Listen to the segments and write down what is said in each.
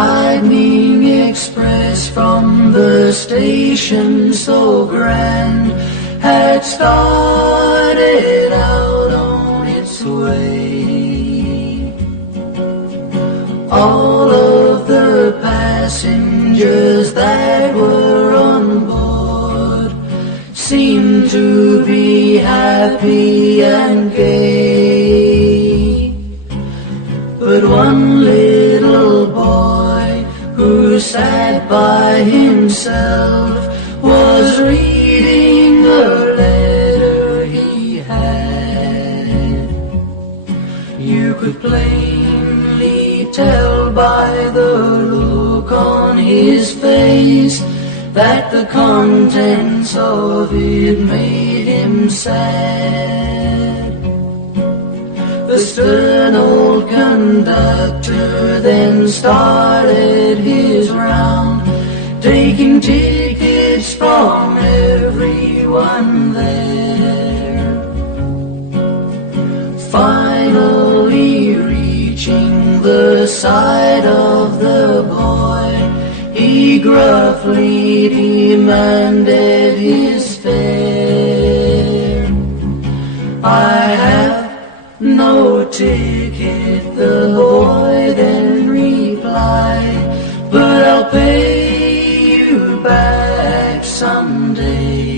lightning express from the station so grand had started out on its way. All of the passengers that were on board seemed to be happy and gay, but one little boy who sat by himself was reading a letter he had. You could plainly tell by the look on his face that the contents of it made him sad. The stern old conductor then started his round, taking tickets from everyone there. Finally reaching the side of the boy, he gruffly demanded his fare. "I have no ticket," the boy then replied, "but I'll pay you back someday.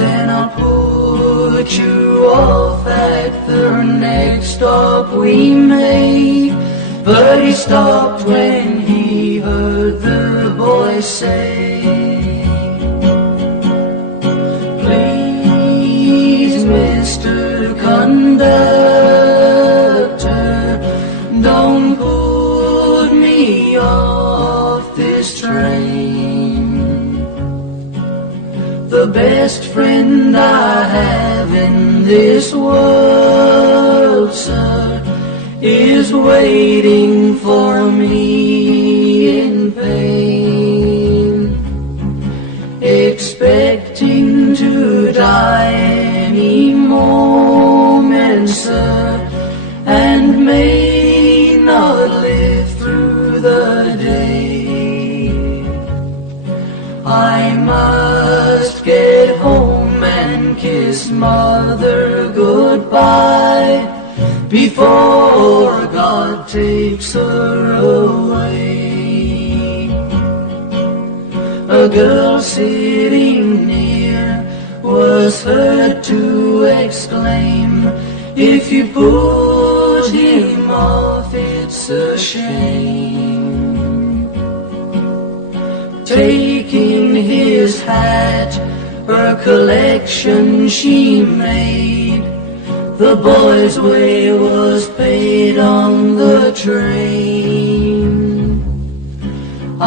Then I'll put you off at the next stop we make." But he stopped when he heard the boy say, "Please, Mr. Conductor, don't put me off this train. The best friend I have in this world, sir, is waiting for me in pain, expecting to die any moment, sir, and may not live through the day. I must get home and kiss mother goodbye before God takes her away." A girl sitting near was heard to exclaim, "If you put him off, it's a shame." Taking his hat, her collection she made, the boy's way was paid on the train.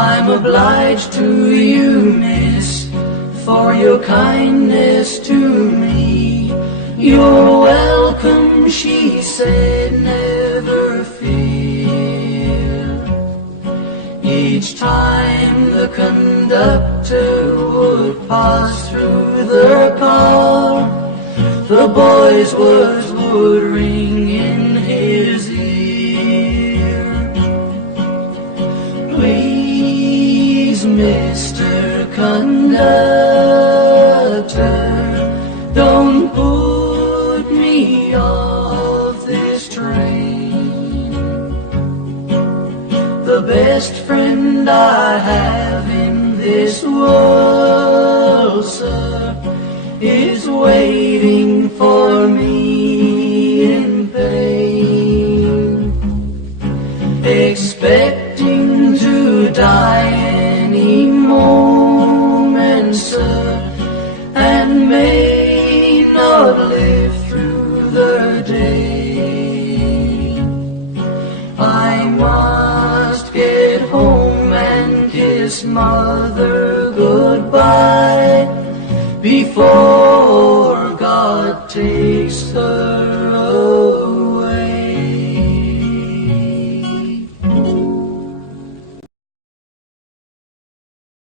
"I'm obliged to you, miss, for your kindness to me. You're welcome," she said, "never fear." Each time the conductor would pass through the car, the boy's words would ring in his ear. "Please, Mr. Conductor, don't put me off this train. The best friend I have in this world, sir, is waiting for me in pain, expecting to die any moment, sir, and may not live through the day. I must get home and kiss mother goodbye before